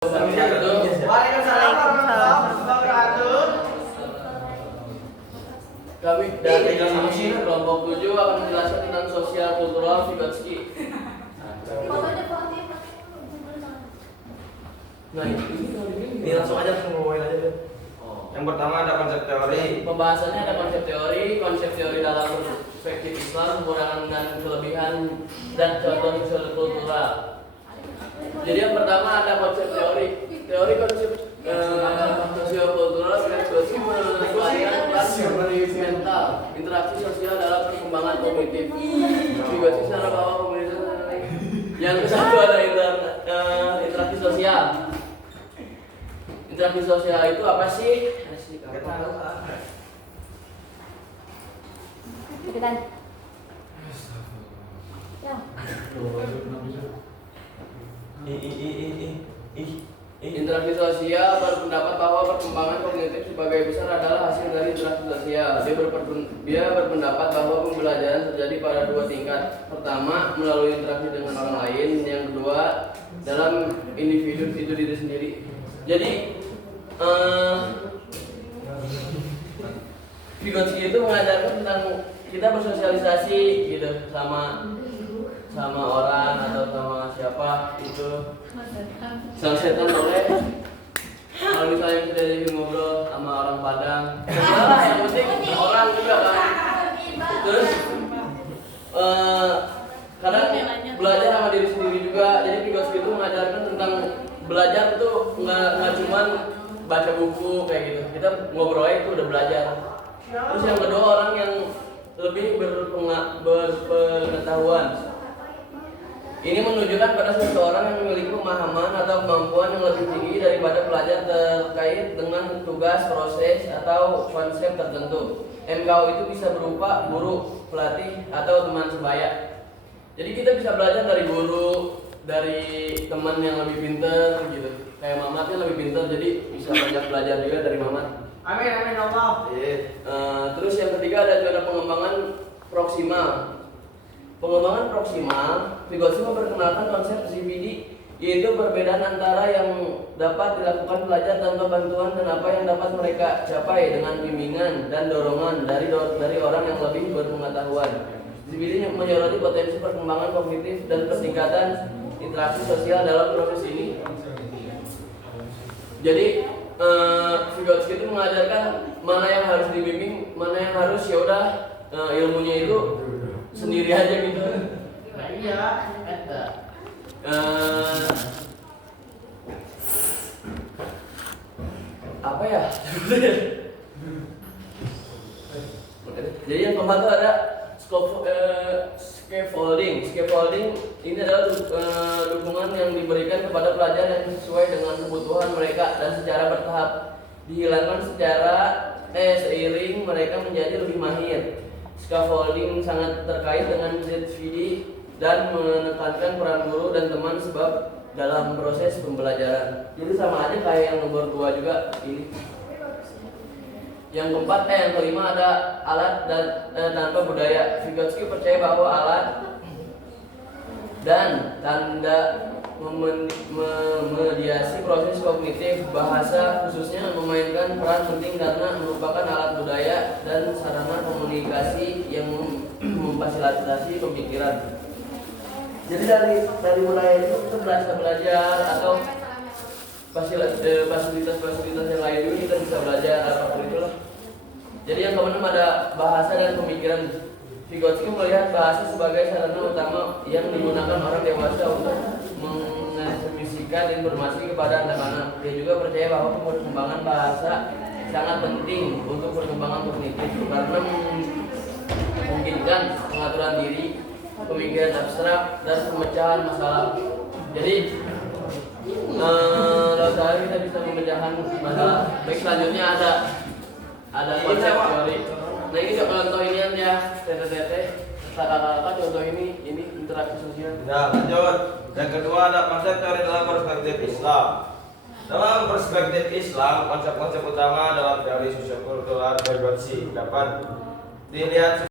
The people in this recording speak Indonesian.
Waalaikumsalam warahmatullahi wabarakatuh. Kami dari kelompok 7 akan menjelaskan tentang sosial kultural Vygotsky. Nah Ini langsung aja ngomongin aja deh. Yang pertama ada konsep teori. Pembahasannya ada konsep teori dalam perspektif Islam, kekurangan dan kelebihan dan contoh sosial kultural. Jadi yang pertama ada konsep teori konsep sosial kultural Vygotsky menelitikan peran mental, interaksi sosial dalam perkembangan kognitif. Vygotsky secara bawah komunitas. Yang kedua ada interaksi sosial. Interaksi sosial itu apa sih? Nggak tahu. Cepetan. Ya. Interaksi sosial berpendapat bahwa perkembangan kognitif sebagai besar adalah hasil dari interaksi sosial. Dia berpendapat bahwa pembelajaran terjadi pada dua tingkat. Pertama, melalui interaksi dengan orang lain. Yang kedua, dalam individu itu diri sendiri. Jadi, Vygotsky itu mengajarkan tentang kita bersosialisasi gitu sama orang atau sama siapa itu. Sang setan boleh. Kalau misalnya kita jadi ngobrol sama orang Padang, salah, yang penting orang juga kan. Terus kadang belajar sama diri sendiri juga. Jadi Vygotsky itu mengajarkan tentang belajar itu nggak cuman baca buku kayak gitu. Kita ngobrol aja itu udah belajar. Terus yang kedua, orang yang lebih berpengetahuan. Ini menunjukkan pada seseorang yang memiliki pemahaman atau kemampuan yang lebih tinggi daripada pelajar terkait dengan tugas, proses, atau konsep tertentu. MKO itu bisa berupa guru, pelatih, atau teman sebaya. Jadi kita bisa belajar dari guru, dari teman yang lebih pintar gitu. Kayak Mamat yang lebih pintar, jadi bisa banyak belajar juga dari Mamat. Amin Allah. Terus yang ketiga ada zona pengembangan proksimal. Pengembangan proksimal, Vygotsky memperkenalkan konsep CPD, yaitu perbedaan antara yang dapat dilakukan pelajar tanpa bantuan dan apa yang dapat mereka capai dengan bimbingan dan dorongan dari orang yang lebih berpengetahuan. CPD menyoroti potensi perkembangan kognitif dan peningkatan interaksi sosial dalam proses ini. Jadi Vygotsky itu mengajarkan mana yang harus dibimbing, mana yang harus ya udah ilmunya itu sendiri aja gitu. Nah, iya. Apa ya? Jadi yang keempat itu ada scaffolding. Scaffolding ini adalah dukungan yang diberikan kepada pelajar yang sesuai dengan kebutuhan mereka dan secara bertahap dihilangkan seiring mereka menjadi lebih mahir. Scaffolding sangat terkait dengan ZVD dan menekankan peran guru dan teman sebab dalam proses pembelajaran. Jadi sama aja kayak yang nomor 2 juga ini. Yang keempat, yang kelima ada alat dan tanpa budaya. Vygotsky percaya bahwa alat dan tanda memediasi proses kognitif bahasa khususnya memainkan peran penting karena merupakan alat budaya dan sarana komunikasi yang memfasilitasi pemikiran. Jadi dari budaya itu kita belajar atau fasilitas yang lain juga kita bisa belajar apapun itulah. Jadi yang keenam ada bahasa dan pemikiran. Vygotsky melihat bahasa sebagai sarana utama yang digunakan orang dewasa untuk mengekspresikan informasi kepada anak-anak. Dia juga percaya bahwa perkembangan bahasa sangat penting untuk perkembangan kognitif karena memungkinkan pengaturan diri, pemikiran abstrak, dan pemecahan masalah. Jadi lalu kita bisa memecahkan masalah. Baik, selanjutnya ada konsep teori. Nah ini contoh ini ya, kakak-kakak contoh ini interaksi sosial. Nah, lanjut. Yang kedua ada konsep teori dalam perspektif Islam. Dalam perspektif Islam, konsep-konsep utama dalam teori sosiokultural Vygotsky dapat dilihat